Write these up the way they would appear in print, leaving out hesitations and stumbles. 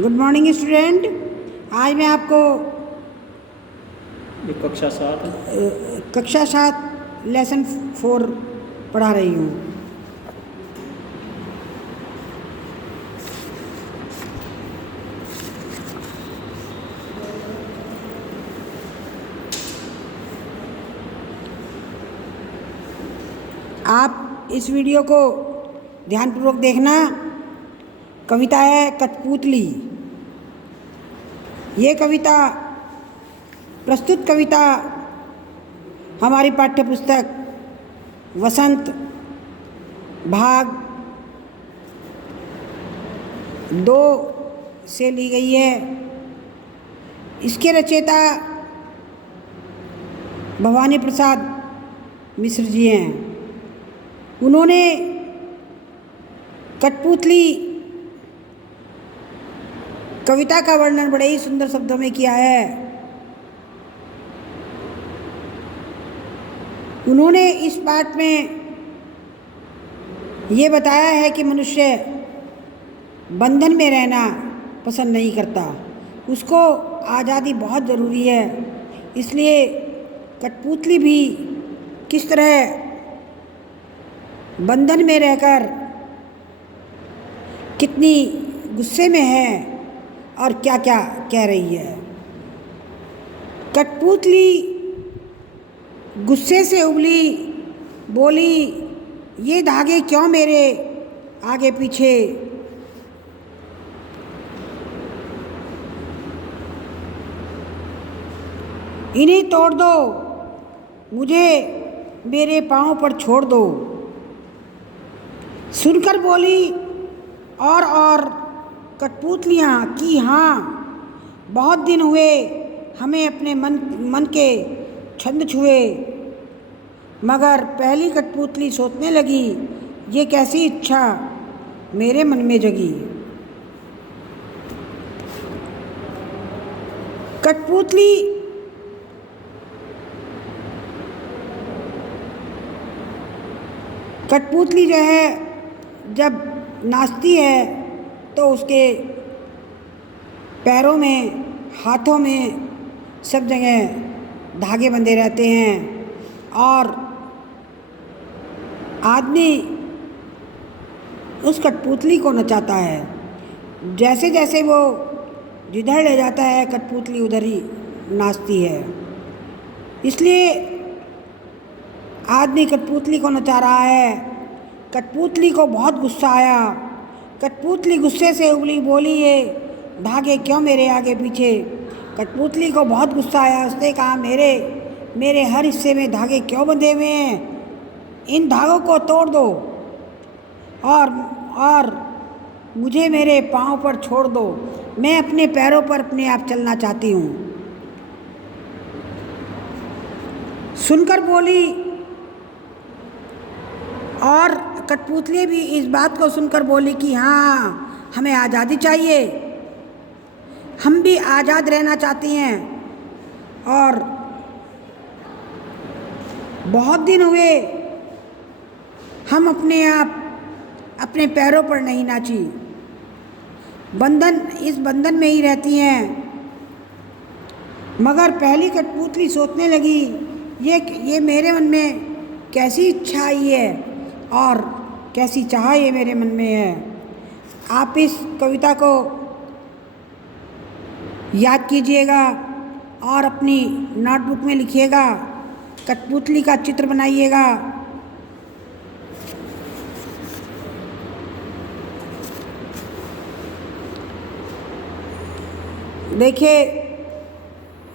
Good morning student. आज मैं आपको कक्षा 7 लेसन 4 पढ़ा रही हूँ। आप इस वीडियो को ध्यानपूर्वक देखना। कविता है कठपुतली। ये कविता प्रस्तुत कविता हमारी पाठ्य पुस्तक वसंत भाग 2 से ली गई है। इसके रचयिता भवानी प्रसाद मिश्र जी हैं। उन्होंने कठपुतली कविता का वर्णन बड़े ही सुंदर शब्दों में किया है। उन्होंने इस पाठ में ये बताया है कि मनुष्य बंधन में रहना पसंद नहीं करता, उसको आज़ादी बहुत ज़रूरी है। इसलिए कठपुतली भी किस तरह बंधन में रहकर कितनी गुस्से में है और क्या क्या कह रही है। कठपुतली गुस्से से उबली, बोली, ये धागे क्यों मेरे आगे पीछे। इन्हें तोड़ दो, मुझे मेरे पाँव पर छोड़ दो। सुनकर बोली और कठपुतलियाँ कि हाँ, बहुत दिन हुए हमें अपने मन के छंद छुए। मगर पहली कठपुतली सोचने लगी, ये कैसी इच्छा मेरे मन में जगी। कठपुतली जो है जब नाचती है तो उसके पैरों में, हाथों में सब जगह धागे बंधे रहते हैं और आदमी उस कठपुतली को नचाता है। जैसे जैसे वो जिधर ले जाता है कठपुतली उधर ही नाचती है। इसलिए आदमी कठपुतली को नचा रहा है। कठपुतली को बहुत गुस्सा आया। कठपुतली गुस्से से उबली, बोली, ये धागे क्यों मेरे आगे पीछे। कठपुतली को बहुत गुस्सा आया। उसने कहा, मेरे हर हिस्से में धागे क्यों बंधे हुए हैं, इन धागों को तोड़ दो और मुझे मेरे पाँव पर छोड़ दो। मैं अपने पैरों पर अपने आप चलना चाहती हूँ। सुनकर बोली और कठपुतली भी इस बात को सुनकर बोली कि हाँ, हमें आज़ादी चाहिए, हम भी आज़ाद रहना चाहती हैं और बहुत दिन हुए हम अपने पैरों पर नहीं नाची, इस बंधन में ही रहती हैं। मगर पहली कठपुतली सोचने लगी, ये मेरे मन में कैसी इच्छा आई है और कैसी चाह ये मेरे मन में है। आप इस कविता को याद कीजिएगा और अपनी नोटबुक में लिखिएगा, कठपुतली का चित्र बनाइएगा। देखिए,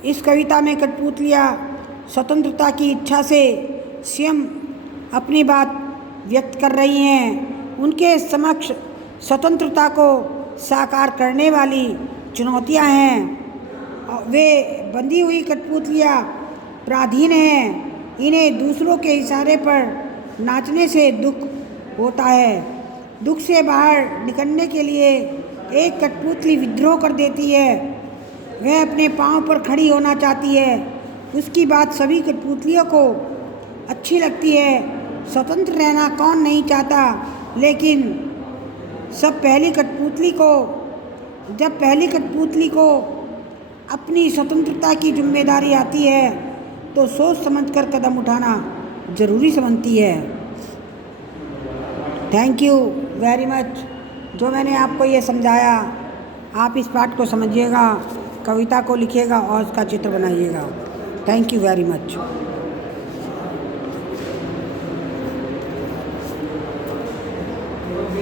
इस कविता में कठपुतलियाँ स्वतंत्रता की इच्छा से स्वयं अपनी बात व्यक्त कर रही हैं। उनके समक्ष स्वतंत्रता को साकार करने वाली चुनौतियां हैं। वे बंधी हुई कठपुतलियाँ पराधीन हैं। इन्हें दूसरों के इशारे पर नाचने से दुख होता है। दुख से बाहर निकलने के लिए एक कठपुतली विद्रोह कर देती है। वह अपने पाँव पर खड़ी होना चाहती है। उसकी बात सभी कठपुतलियों को अच्छी लगती है। स्वतंत्र रहना कौन नहीं चाहता, लेकिन सब पहली कठपुतली को जब पहली कठपुतली को अपनी स्वतंत्रता की जिम्मेदारी आती है तो सोच समझकर कदम उठाना ज़रूरी समझती है। Thank you very much. जो मैंने आपको ये समझाया, आप इस पाठ को समझिएगा, कविता को लिखिएगा और उसका चित्र बनाइएगा। Thank you very much.